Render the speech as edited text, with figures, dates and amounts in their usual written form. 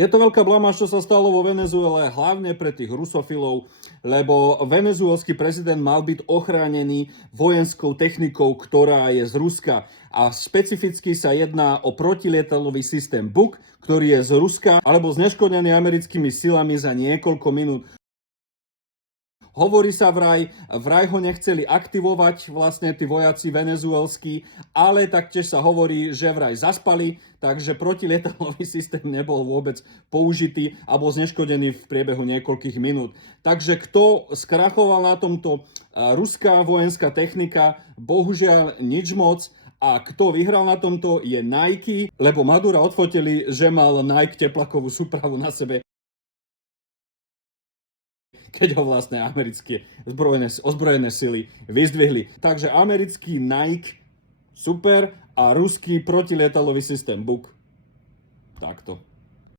Je to veľká blamáž, čo sa stalo vo Venezuele, hlavne pre tých rusofilov, lebo venezuelský prezident mal byť ochránený vojenskou technikou, ktorá je z Ruska. A špecificky sa jedná o protilietadlový systém Buk, ktorý je z Ruska, alebo zneškodený americkými silami za niekoľko minút. Hovorí sa vraj ho nechceli aktivovať vlastne tí vojaci venezuelskí, ale taktiež sa hovorí, že vraj zaspali, takže protilietadlový systém nebol vôbec použitý a bol zneškodený v priebehu niekoľkých minút. Takže kto skrachoval na tomto? Ruská vojenská technika, bohužiaľ nič moc. A kto vyhral na tomto je Nike, lebo Madura odfotili, že mal Nike teplakovú súpravu na sebe, keď ho vlastne americké ozbrojené sily vyzdvihli. Takže americký Nike super a ruský protilietadlový systém Buk takto.